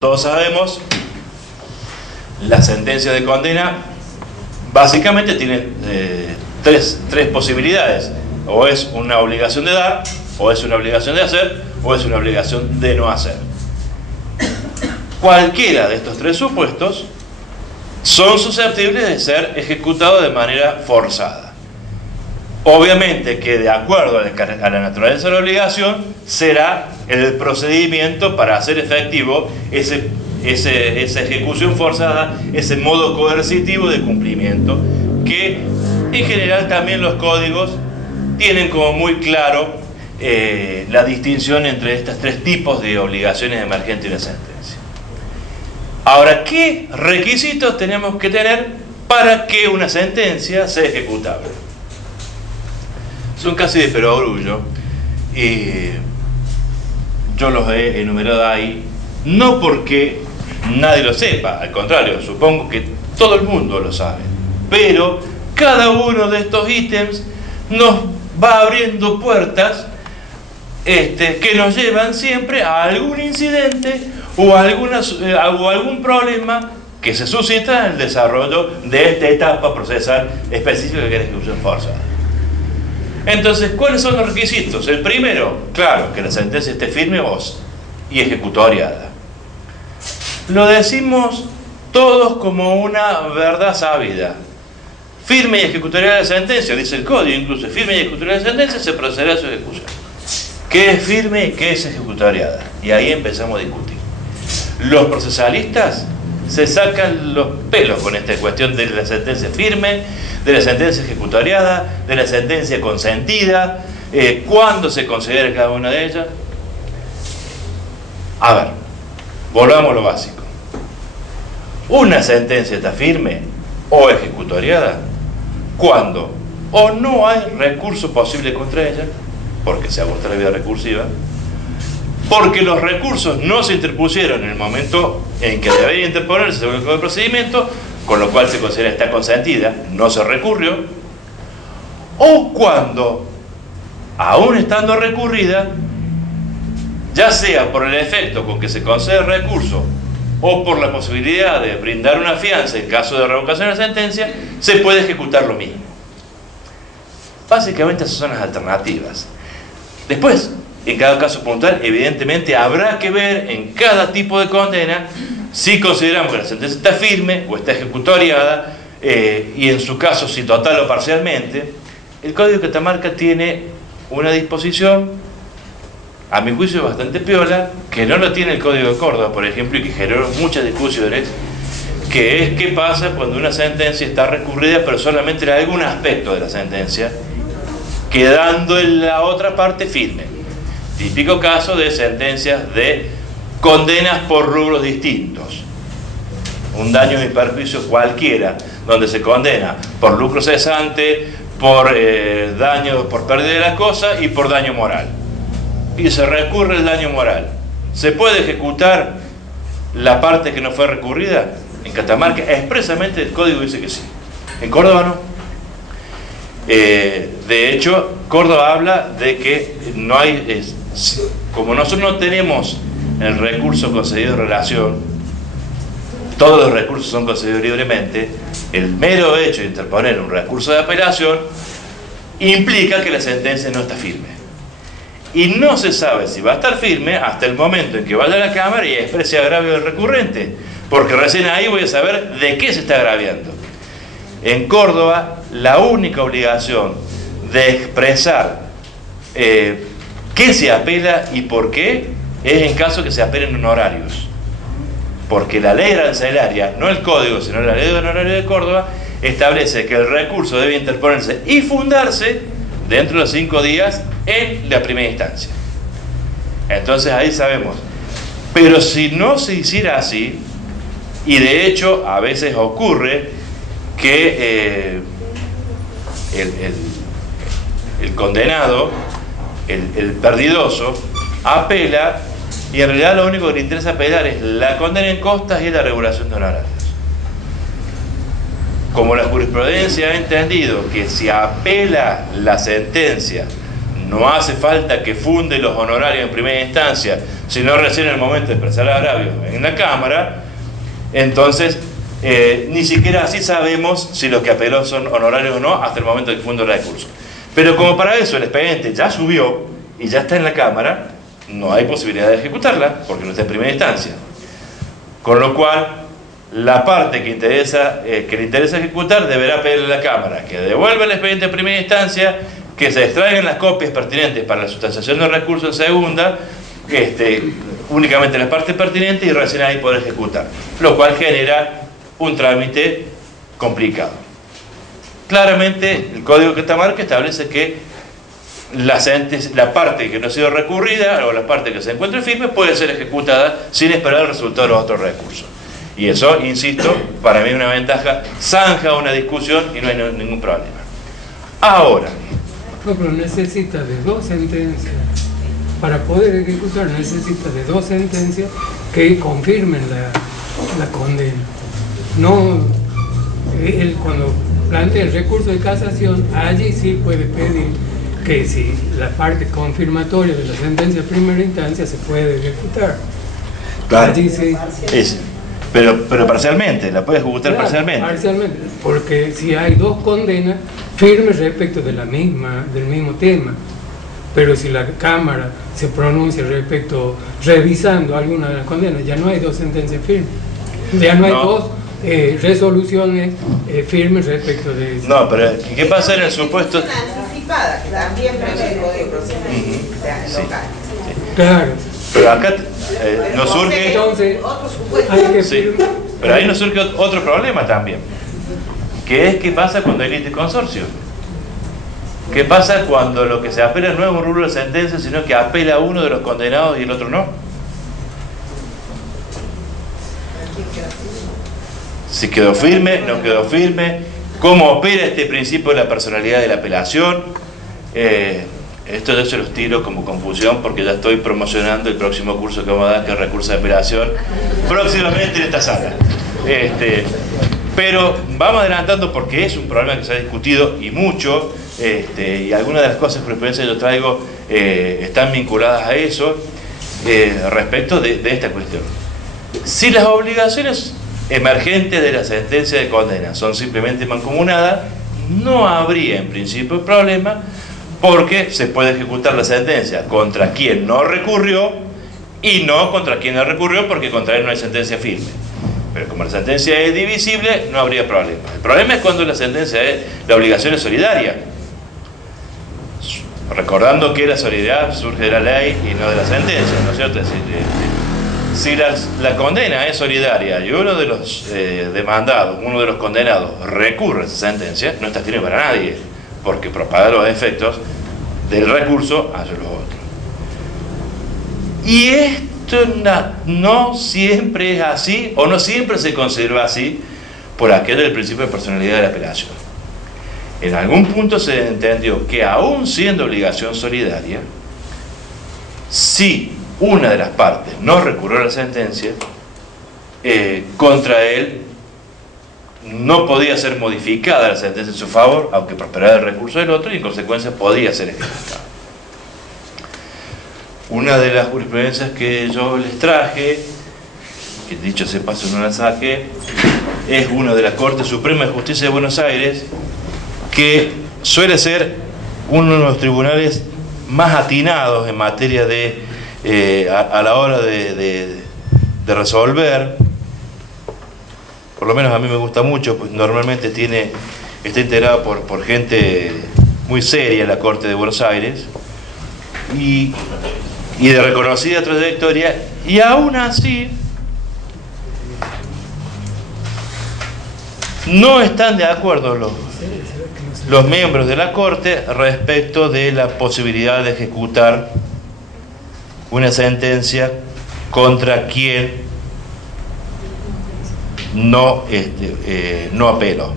Todos sabemos, la sentencia de condena básicamente tiene tres posibilidades. O es una obligación de dar, o es una obligación de hacer, o es una obligación de no hacer. Cualquiera de estos tres supuestos son susceptibles de ser ejecutados de manera forzada. Obviamente que de acuerdo a la naturaleza de la obligación será el procedimiento para hacer efectivo esa ejecución forzada, ese modo coercitivo de cumplimiento, que en general también los códigos tienen como muy claro la distinción entre estos tres tipos de obligaciones emergentes de una sentencia. Ahora, ¿qué requisitos tenemos que tener para que una sentencia sea ejecutable? Son casi de perogrullo y yo los he enumerado ahí, no porque nadie lo sepa, al contrario, supongo que todo el mundo lo sabe, pero cada uno de estos ítems nos va abriendo puertas que nos llevan siempre a algún incidente o algún problema que se suscita en el desarrollo de esta etapa procesal específica que es la ejecución forzada. Entonces, ¿cuáles son los requisitos? El primero, claro, que la sentencia esté firme y ejecutoriada. Lo decimos todos como una verdad sabida. Firme y ejecutoriada la sentencia, dice el código, incluso firme y ejecutoriada la sentencia, se procederá a su ejecución. ¿Qué es firme y qué es ejecutoriada? Y ahí empezamos a discutir. Los procesalistas se sacan los pelos con esta cuestión de la sentencia firme, de la sentencia ejecutoriada, de la sentencia consentida, cuándo se considera cada una de ellas. A ver, volvamos a lo básico. Una sentencia está firme o ejecutoriada cuando o no hay recurso posible contra ella, porque se agota la vía recursiva, porque los recursos no se interpusieron en el momento en que debería interponerse según el código de procedimiento, con lo cual se considera está consentida, no se recurrió, o cuando, aún estando recurrida, ya sea por el efecto con que se concede el recurso o por la posibilidad de brindar una fianza en caso de revocación de la sentencia, se puede ejecutar lo mismo. Básicamente esas son las alternativas. Después, en cada caso puntual, evidentemente habrá que ver en cada tipo de condena si consideramos que la sentencia está firme o está ejecutoriada, y en su caso si total o parcialmente. El Código de Catamarca tiene una disposición, a mi juicio bastante piola, que no lo tiene el Código de Córdoba, por ejemplo, y que generó muchas discusiones, que es qué pasa cuando una sentencia está recurrida pero solamente en algún aspecto de la sentencia, quedando en la otra parte firme. Típico caso de sentencias de condenas por rubros distintos. Un daño y perjuicio cualquiera, donde se condena por lucro cesante, por daño por pérdida de las cosas y por daño moral. Y se recurre el daño moral. ¿Se puede ejecutar la parte que no fue recurrida? En Catamarca expresamente el código dice que sí. En Córdoba no. De hecho, Córdoba habla de que no hay, como nosotros no tenemos el recurso concedido en relación, todos los recursos son concedidos libremente, el mero hecho de interponer un recurso de apelación implica que la sentencia no está firme. Y no se sabe si va a estar firme hasta el momento en que vaya a la Cámara y exprese agravio del recurrente, porque recién ahí voy a saber de qué se está agraviando. En Córdoba, la única obligación de expresar qué se apela y por qué es en caso que se apelen honorarios, porque la ley arancelaria, no el código sino la ley de honorario de Córdoba, establece que el recurso debe interponerse y fundarse dentro de los 5 días en la primera instancia. Entonces ahí sabemos. Pero si no se hiciera así, y de hecho a veces ocurre que el condenado, el perdidoso, apela y en realidad lo único que le interesa apelar es la condena en costas y la regulación de honorarios. Como la jurisprudencia ha entendido que si apela la sentencia no hace falta que funde los honorarios en primera instancia, sino recién en el momento de expresar agravio en la Cámara, entonces ni siquiera así sabemos si lo que apeló son honorarios o no hasta el momento de que funde el recurso. Pero como para eso el expediente ya subió y ya está en la Cámara, no hay posibilidad de ejecutarla porque no está en primera instancia. Con lo cual, la parte que le interesa ejecutar deberá pedirle a la Cámara que devuelva el expediente en primera instancia, que se extraigan las copias pertinentes para la sustanciación del recurso en segunda, únicamente las partes pertinentes, y recién ahí poder ejecutar, lo cual genera un trámite complicado. Claramente el Código Catamarca establece que la parte que no ha sido recurrida o la parte que se encuentre firme puede ser ejecutada sin esperar el resultado de los otros recursos. Y eso, insisto, para mí es una ventaja, zanja una discusión y no hay ningún problema. Ahora, no, pero necesita de 2 sentencias. Para poder ejecutar necesita de 2 sentencias que confirmen la condena. No, él cuando plantea el recurso de casación, allí sí puede pedir que si la parte confirmatoria de la sentencia de primera instancia se puede ejecutar. Claro, allí sí. Pero parcialmente, la puede ejecutar, claro, parcialmente, porque si hay 2 condenas firmes respecto de del mismo tema, pero si la Cámara se pronuncia respecto, revisando alguna de las condenas, ya no hay 2 sentencias firmes, ya no hay 2 resoluciones firmes respecto de eso. No, pero ¿qué pasa en el supuesto? Anticipada, que también prevé el Código Procesal local. Claro. Pero acá nos surge... Entonces, pero ahí nos surge otro problema también, que es qué pasa cuando hay liticonsorcio. ¿Qué pasa cuando lo que se apela no es un rubro de sentencia, sino que apela a uno de los condenados y el otro no? Si quedó firme, no quedó firme, cómo opera este principio de la personalidad de la apelación. Esto yo se los tiro como confusión porque ya estoy promocionando el próximo curso que vamos a dar, que es recurso de apelación, próximamente en esta sala. Pero vamos adelantando porque es un problema que se ha discutido y mucho, y algunas de las cosas jurisprudencia que yo traigo están vinculadas a eso, respecto de esta cuestión. Si las obligaciones emergentes de la sentencia de condena son simplemente mancomunadas, no habría en principio problema, porque se puede ejecutar la sentencia contra quien no recurrió y no contra quien no recurrió, porque contra él no hay sentencia firme. Pero como la sentencia es divisible, no habría problema. El problema es cuando la obligación es solidaria, recordando que la solidaridad surge de la ley y no de la sentencia, ¿no es cierto? Si la condena es solidaria y uno de los demandados, uno de los condenados recurre a esa sentencia, no está firme para nadie, porque propaga los efectos del recurso hacia los otros. Y esto no siempre es así, o no siempre se considera así, por aquello del principio de personalidad de la apelación. En algún punto se entendió que, aún siendo obligación solidaria, si una de las partes no recurrió a la sentencia, contra él no podía ser modificada la sentencia en su favor, aunque prosperara el recurso del otro, y en consecuencia podía ser ejecutada. Una de las jurisprudencias que yo les traje, que dicho ese paso no la saqué, es una de la Corte Suprema de Justicia de Buenos Aires, que suele ser uno de los tribunales más atinados en materia de a la hora de resolver. Por lo menos a mí me gusta mucho, pues normalmente está integrado por gente muy seria en la Corte de Buenos Aires y de reconocida trayectoria, y aún así no están de acuerdo los miembros de la Corte respecto de la posibilidad de ejecutar una sentencia contra quien no apeló.